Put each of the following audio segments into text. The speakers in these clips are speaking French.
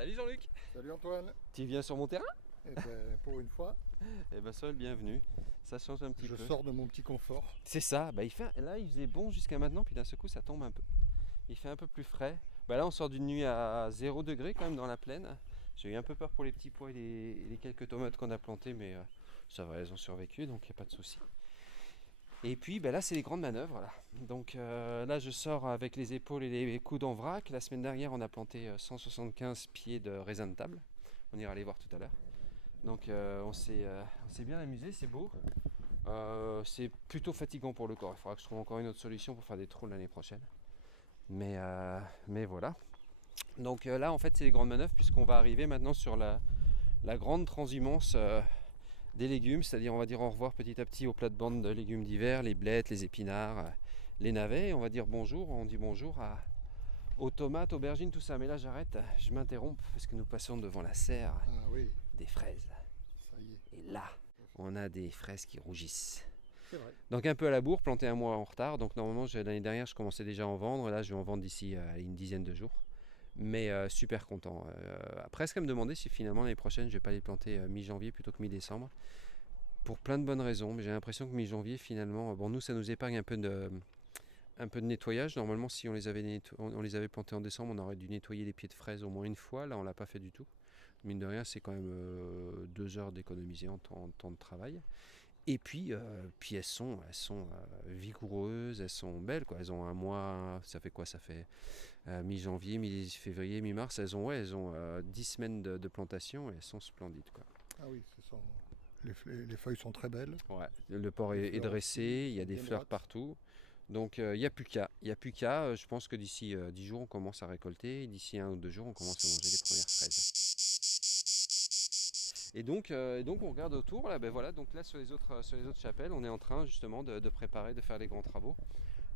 Salut Jean-Luc. Salut Antoine. Tu viens sur mon terrain? Eh ben, pour une fois, Eh ben sois le bienvenu. Ça change un petit je peu. sors de mon petit confort. C'est ça, là il faisait bon jusqu'à maintenant, puis d'un seul coup ça tombe un peu. Il fait un peu plus frais. Là on sort d'une nuit à 0 degré quand même dans la plaine. J'ai eu un peu peur pour les petits pois et les quelques tomates qu'on a plantées, mais ça va, elles ont survécu, donc il n'y a pas de souci. Et puis là c'est les grandes manœuvres. Là. Donc là je sors avec les épaules et les coudes en vrac. La semaine dernière on a planté 175 pieds de raisin de table. On ira les voir tout à l'heure. Donc on s'est bien amusé, c'est beau. C'est plutôt fatigant pour le corps. Il faudra que je trouve encore une autre solution pour faire des trolls l'année prochaine. Mais voilà. Donc là en fait c'est les grandes manœuvres puisqu'on va arriver maintenant sur la grande transhumance des légumes, c'est-à-dire on va dire au revoir petit à petit aux plates-bandes de légumes d'hiver, les blettes, les épinards, les navets. On va dire bonjour, on dit bonjour aux tomates, aubergines, tout ça. Mais là j'arrête, je m'interromps parce que nous passons devant la serre Ah oui, des fraises. ça y est. Et là, on a des fraises qui rougissent. C'est vrai. Donc un peu à la bourre, planté un mois en retard. Donc normalement, l'année dernière, je commençais déjà à en vendre. Là, je vais en vendre d'ici une dizaine de jours. Mais super content. Presque à me demander si finalement l'année prochaine, je vais pas les planter mi-janvier plutôt que mi-décembre. Pour plein de bonnes raisons. Mais j'ai l'impression que mi-janvier, finalement, bon, nous, ça nous épargne un peu de nettoyage. Normalement, si on les avait plantés en décembre, on aurait dû nettoyer les pieds de fraises au moins une fois. Là, on l'a pas fait du tout. Mine de rien, c'est quand même 2 heures d'économiser en temps de travail. Et puis elles sont vigoureuses, elles sont belles, quoi. Elles ont un mois, ça fait quoi? Ça fait mi-janvier, mi-février, mi-mars. Elles ont 10 semaines de plantation et elles sont splendides, quoi. Ah oui, les feuilles sont très belles. Ouais, le port Les est fleurs dressé, aussi, il y a des bien fleurs droites. partout. Donc il n'y a plus qu'à. Je pense que d'ici 10 jours, on commence à récolter. Et d'ici 1 ou 2 jours, on commence à manger les premières fraises. Et donc on regarde autour, là, voilà, donc là sur les autres chapelles, on est en train justement de préparer, de faire les grands travaux.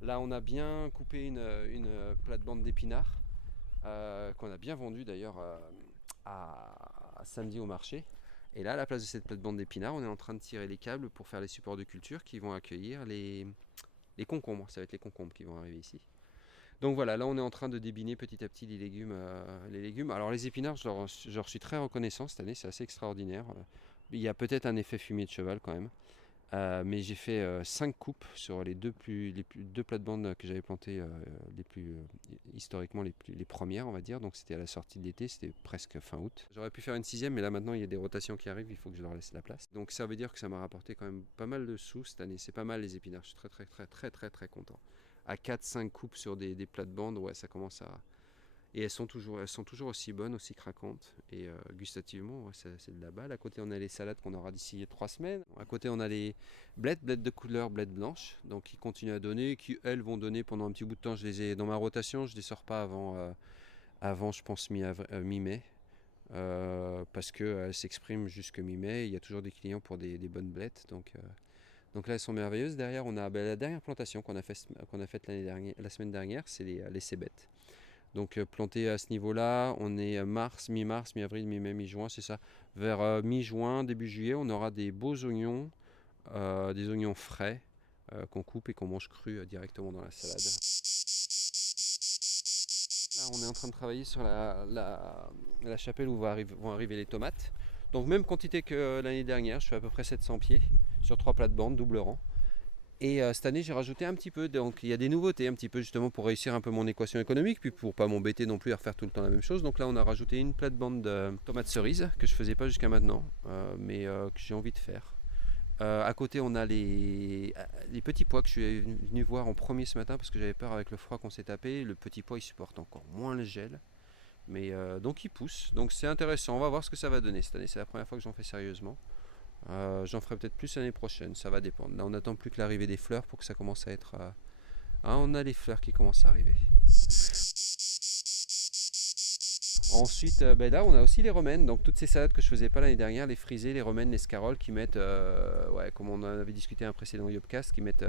Là on a bien coupé une plate-bande d'épinards, qu'on a bien vendue d'ailleurs à samedi au marché. Et là à la place de cette plate-bande d'épinards, on est en train de tirer les câbles pour faire les supports de culture qui vont accueillir les concombres. Ça va être les concombres qui vont arriver ici. Donc voilà, là on est en train de débiner petit à petit les légumes. Alors les épinards, je leur suis très reconnaissant cette année, c'est assez extraordinaire. Il y a peut-être un effet fumier de cheval quand même. Mais j'ai fait 5 coupes sur les deux plates-bandes que j'avais plantées, historiquement les premières, on va dire. Donc c'était à la sortie de l'été, c'était presque fin août. J'aurais pu faire une sixième, mais là maintenant il y a des rotations qui arrivent, il faut que je leur laisse la place. Donc ça veut dire que ça m'a rapporté quand même pas mal de sous cette année. C'est pas mal les épinards, je suis très très très très très très content. À 4-5 coupes sur des plates-bandes, ouais, ça commence à... Et elles sont toujours aussi bonnes, aussi craquantes. Et gustativement, ouais, c'est de la balle. À côté, on a les salades qu'on aura d'ici 3 semaines. À côté, on a les blettes de couleur, blettes blanches, donc qui continuent à donner, qui elles vont donner pendant un petit bout de temps. Je les ai dans ma rotation, je les sors pas avant je pense mi-mai. Parce qu'elles s'expriment jusque mi-mai. Il y a toujours des clients pour des bonnes blettes. Donc là, elles sont merveilleuses. Derrière, on a la dernière plantation qu'on a faite la semaine dernière, c'est les cébettes. Donc planté à ce niveau-là, on est mi-mars, mi-avril, mi-mai, mi-juin, c'est ça. Vers mi-juin, début juillet, on aura des beaux oignons, des oignons frais qu'on coupe et qu'on mange cru directement dans la salade. Là, on est en train de travailler sur la chapelle où vont arriver les tomates. Donc même quantité que l'année dernière, je fais à peu près 700 pieds sur 3 plates-bandes, double rang. Et cette année, j'ai rajouté un petit peu, donc il y a des nouveautés un petit peu justement pour réussir un peu mon équation économique, puis pour pas m'embêter non plus à refaire tout le temps la même chose. Donc là, on a rajouté une plate-bande de tomates cerises que je faisais pas jusqu'à maintenant, mais que j'ai envie de faire. À côté, on a les petits pois que je suis venu voir en premier ce matin parce que j'avais peur avec le froid qu'on s'est tapé. Le petit pois, il supporte encore moins le gel, mais donc il pousse. Donc c'est intéressant. On va voir ce que ça va donner cette année. C'est la première fois que j'en fais sérieusement. J'en ferai peut-être plus l'année prochaine, ça va dépendre. Là, on n'attend plus que l'arrivée des fleurs pour que ça commence à être... Ah, on a les fleurs qui commencent à arriver. Ensuite, là, on a aussi les romaines. Donc, toutes ces salades que je faisais pas l'année dernière, les frisées, les romaines, les scaroles, qui mettent, comme on en avait discuté à un précédent Yopcast, qui mettent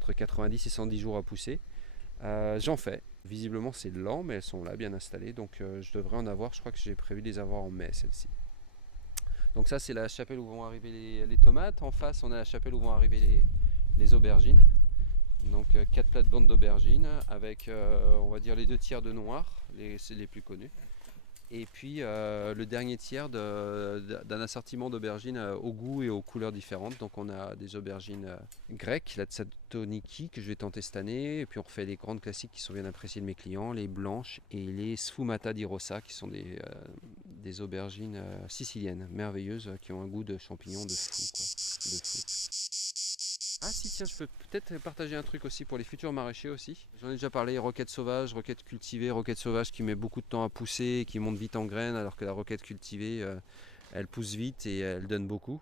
entre 90 et 110 jours à pousser. J'en fais. Visiblement, c'est lent, mais elles sont là, bien installées. Donc, je devrais en avoir. Je crois que j'ai prévu de les avoir en mai, celles-ci. Donc ça c'est la chapelle où vont arriver les tomates. En face on a la chapelle où vont arriver les aubergines. Donc 4 plates-bandes d'aubergines avec on va dire les 2 tiers de noir, c'est les plus connus. Et puis le dernier tiers d'un assortiment d'aubergines au goût et aux couleurs différentes. Donc on a des aubergines grecques, la Tsatoniki que je vais tenter cette année. Et puis on refait les grandes classiques qui sont bien appréciées de mes clients, les blanches et les Sfumata di Rossa qui sont des aubergines siciliennes merveilleuses qui ont un goût de champignons de fou, quoi. De fou. Ah si tiens, je peux peut-être partager un truc aussi pour les futurs maraîchers aussi. J'en ai déjà parlé, roquette sauvage, roquette cultivée, roquette sauvage qui met beaucoup de temps à pousser, qui monte vite en graines alors que la roquette cultivée elle pousse vite et elle donne beaucoup.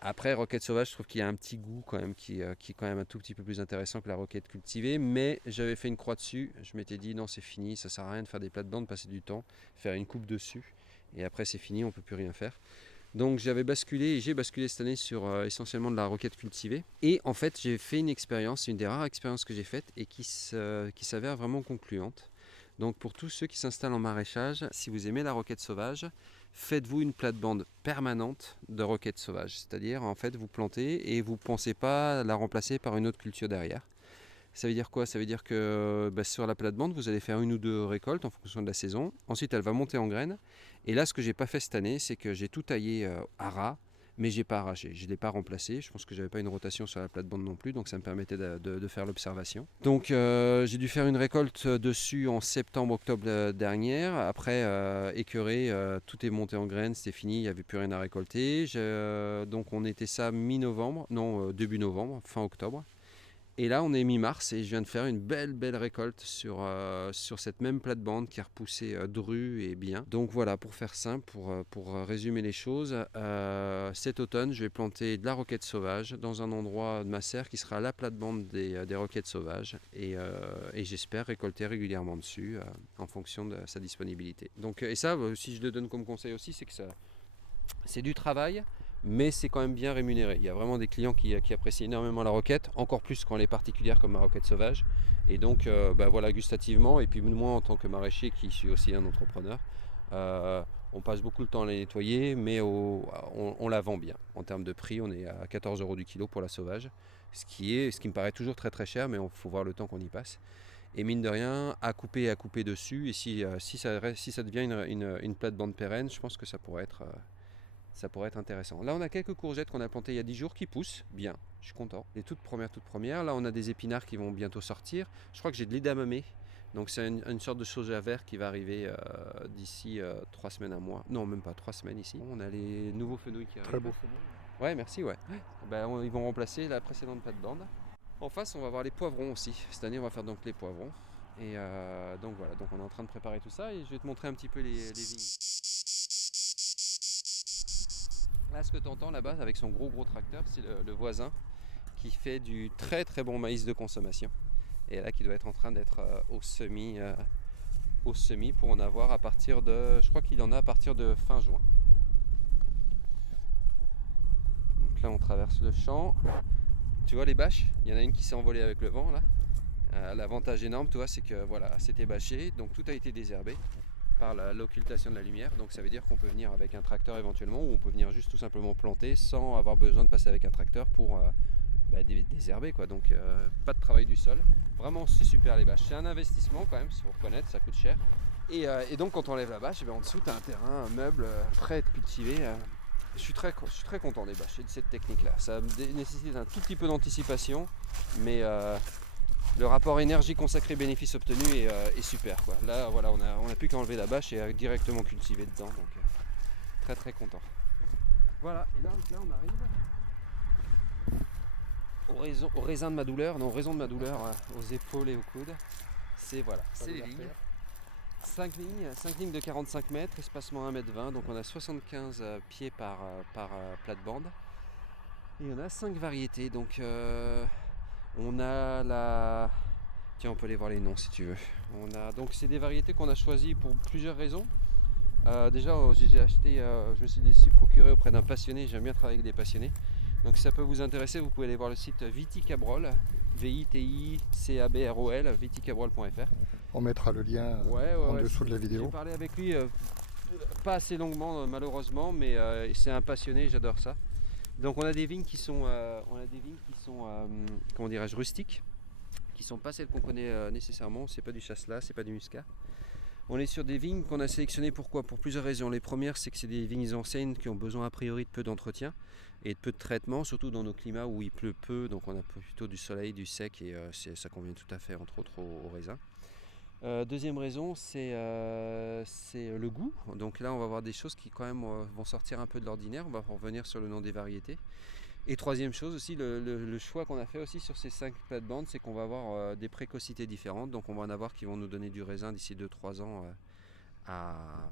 Après roquette sauvage, je trouve qu'il y a un petit goût quand même qui est quand même un tout petit peu plus intéressant que la roquette cultivée, mais j'avais fait une croix dessus, je m'étais dit non c'est fini, ça sert à rien de faire des plates-bandes, passer du temps, faire une coupe dessus et après c'est fini, on peut plus rien faire. Donc j'ai basculé cette année sur essentiellement de la roquette cultivée. Et en fait j'ai fait une expérience, une des rares expériences que j'ai faites et qui s'avère vraiment concluante. Donc pour tous ceux qui s'installent en maraîchage, si vous aimez la roquette sauvage, faites-vous une plate-bande permanente de roquette sauvage. C'est-à-dire en fait vous plantez et vous ne pensez pas la remplacer par une autre culture derrière. Ça veut dire quoi? Ça veut dire que sur la plate-bande, vous allez faire une ou deux récoltes en fonction de la saison. Ensuite, elle va monter en graines. Et là, ce que j'ai pas fait cette année, c'est que j'ai tout taillé à ras, mais j'ai pas arraché. Je ne l'ai pas remplacé. Je pense que j'avais pas une rotation sur la plate-bande non plus, donc ça me permettait de faire l'observation. Donc, j'ai dû faire une récolte dessus en septembre-octobre dernière. Après, écœuré, tout est monté en graines, c'était fini, il n'y avait plus rien à récolter. Donc, on était ça mi-novembre, non, début novembre, fin octobre. Et là, on est mi-mars et je viens de faire une belle récolte sur cette même plate-bande qui a repoussé dru et bien. Donc voilà, pour faire simple, pour résumer les choses, cet automne, je vais planter de la roquette sauvage dans un endroit de ma serre qui sera la plate-bande des roquettes sauvages et j'espère récolter régulièrement dessus en fonction de sa disponibilité. Donc, et ça, si je le donne comme conseil aussi, c'est que c'est du travail. Mais c'est quand même bien rémunéré. Il y a vraiment des clients qui apprécient énormément la roquette, encore plus quand elle est particulière comme ma roquette sauvage. Et donc, voilà, gustativement, et puis moi en tant que maraîcher qui suis aussi un entrepreneur, on passe beaucoup de temps à la nettoyer, mais on la vend bien. En termes de prix, on est à 14 € du kilo pour la sauvage, ce qui me paraît toujours très cher, mais il faut voir le temps qu'on y passe. Et mine de rien, à couper dessus, et si ça devient une plate-bande pérenne, je pense que ça pourrait être intéressant. Là, on a quelques courgettes qu'on a plantées il y a 10 jours qui poussent bien. Je suis content. Les toutes premières. Là, on a des épinards qui vont bientôt sortir. Je crois que j'ai de l'edamame. Donc, c'est une sorte de soja vert qui va arriver d'ici 3 semaines, un mois. Non, même pas 3 semaines ici. On a les nouveaux fenouils qui arrivent. Très beau fenouil. Ouais, merci, ouais. Ils vont remplacer la précédente plate-bande. En face, on va voir les poivrons aussi. Cette année, on va faire donc les poivrons. Et donc voilà, donc on est en train de préparer tout ça et je vais te montrer un petit peu les vignes. Là, ce que tu entends là-bas avec son gros tracteur, c'est le voisin qui fait du très bon maïs de consommation. Et là, qui doit être en train d'être au semis pour en avoir à partir de... Je crois qu'il en a à partir de fin juin. Donc là, on traverse le champ. Tu vois les bâches? Il y en a une qui s'est envolée avec le vent là. L'avantage énorme, tu vois, c'est que voilà, c'était bâché, donc tout a été désherbé par l'occultation de la lumière. Donc ça veut dire qu'on peut venir avec un tracteur éventuellement, ou on peut venir juste tout simplement planter sans avoir besoin de passer avec un tracteur pour désherber quoi. Donc pas de travail du sol. Vraiment c'est super les bâches. C'est un investissement quand même, il faut reconnaître, ça coûte cher. Et donc quand on enlève la bâche, en dessous tu as un terrain, un meuble prêt à être cultivé. Je suis très content des bâches et de cette technique là. Ça nécessite un tout petit peu d'anticipation, mais le rapport énergie consacré bénéfice obtenu est super quoi. Là voilà, on a plus qu'à enlever la bâche et directement cultiver dedans, donc très content. Voilà, et là on arrive au raisin de ma douleur, aux épaules et aux coudes. C'est les lignes. 5 lignes de 45 mètres, espacement 1,20 m, donc on a 75 pieds par plate-bande. Et on a 5 variétés, donc on a la... Tiens, on peut aller voir les noms si tu veux. Donc c'est des variétés qu'on a choisies pour plusieurs raisons. Déjà, j'ai acheté, je me suis laissé procurer auprès d'un passionné, j'aime bien travailler avec des passionnés. Donc si ça peut vous intéresser, vous pouvez aller voir le site Viticabrol, VITICABROL, viticabrol.fr. On mettra le lien en dessous de la vidéo. J'ai parlé avec lui, pas assez longuement malheureusement, mais c'est un passionné, j'adore ça. Donc on a des vignes qui sont, comment dirais-je, rustiques, qui sont pas celles qu'on connaît nécessairement. C'est pas du chasselas, c'est pas du muscat. On est sur des vignes qu'on a sélectionnées pourquoi? Pour plusieurs raisons. Les premières, c'est que c'est des vignes anciennes qui ont besoin a priori de peu d'entretien et de peu de traitement, surtout dans nos climats où il pleut peu, donc on a plutôt du soleil, du sec et ça convient tout à fait entre autres aux raisins. Deuxième raison, c'est le goût. Donc là, on va avoir des choses qui quand même vont sortir un peu de l'ordinaire. On va revenir sur le nom des variétés. Et troisième chose aussi, le choix qu'on a fait aussi sur ces 5 plates-bandes, c'est qu'on va avoir des précocités différentes. Donc on va en avoir qui vont nous donner du raisin d'ici 2-3 ans à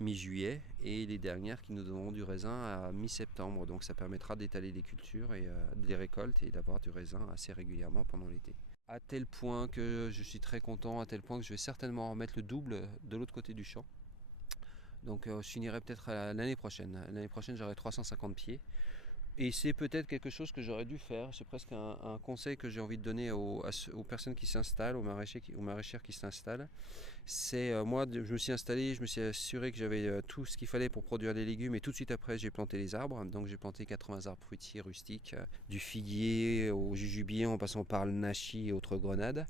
mi-juillet et les dernières qui nous donneront du raisin à mi-septembre. Donc ça permettra d'étaler les cultures et de les récolter et d'avoir du raisin assez régulièrement pendant l'été. À tel point que je suis très content, à tel point que je vais certainement remettre le double de l'autre côté du champ. Donc je finirai peut-être l'année prochaine. L'année prochaine j'aurai 350 pieds. Et c'est peut-être quelque chose que j'aurais dû faire. C'est presque un conseil que j'ai envie de donner aux personnes qui s'installent, aux maraîchères qui s'installent. C'est moi, je me suis installé, je me suis assuré que j'avais tout ce qu'il fallait pour produire des légumes et tout de suite après j'ai planté les arbres. Donc j'ai planté 80 arbres fruitiers rustiques, du figuier au jujubier en passant par le nachi et autres grenades.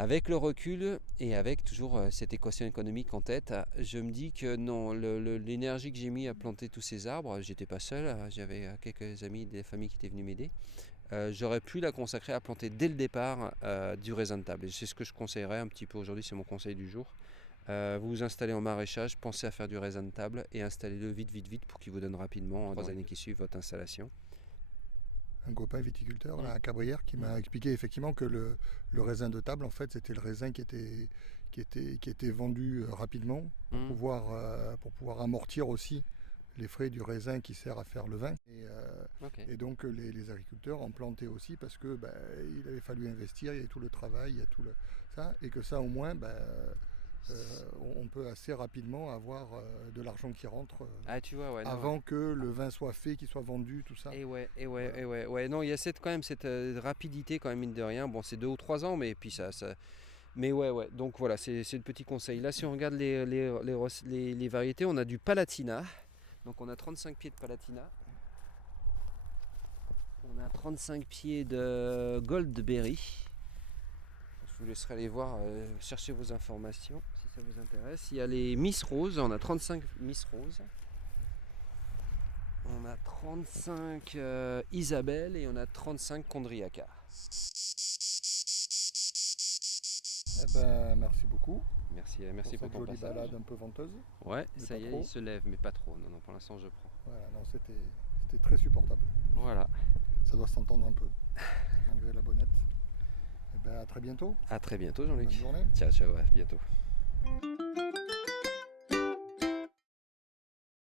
Avec le recul et avec toujours cette équation économique en tête, je me dis que non, l'énergie que j'ai mis à planter tous ces arbres, j'étais pas seul, j'avais quelques amis, des familles qui étaient venus m'aider. J'aurais pu la consacrer à planter dès le départ du raisin de table. Et c'est ce que je conseillerais un petit peu aujourd'hui, c'est mon conseil du jour. Vous vous installez en maraîchage, pensez à faire du raisin de table et installez-le vite pour qu'il vous donne rapidement, dans les années qui suivent votre installation. Un copain viticulteur à Cabrières qui m'a expliqué effectivement que le raisin de table, en fait, c'était le raisin qui était vendu rapidement pour pouvoir amortir aussi les frais du raisin qui sert à faire le vin. Et donc les agriculteurs en plantaient aussi parce que il avait fallu investir, il y avait tout le travail, il y a tout ça, et que ça au moins on peut assez rapidement avoir de l'argent qui rentre avant que le vin soit fait, qu'il soit vendu, tout ça. Non, il y a quand même cette rapidité quand même, mine de rien. Bon, c'est 2 ou 3 ans, mais puis ça. Mais ouais. Donc voilà, c'est le petit conseil. Là, si on regarde les variétés, on a du Palatina. Donc on a 35 pieds de Palatina. On a 35 pieds de Goldberry. Je vous laisserai aller voir, chercher vos informations si ça vous intéresse. Il y a les Miss Rose, on a 35 Miss Rose. On a 35 Isabelle et on a 35 Condriaca. Merci beaucoup. Merci pour ton passage. Balade un peu venteuse. Ouais, ça y est, il se lève, mais pas trop. Non, pour l'instant je prends. Voilà, non, c'était très supportable. Voilà. Ça doit s'entendre un peu, malgré la bonnette. À très bientôt. À très bientôt, Jean-Luc. Bonne journée. Ciao, à bientôt.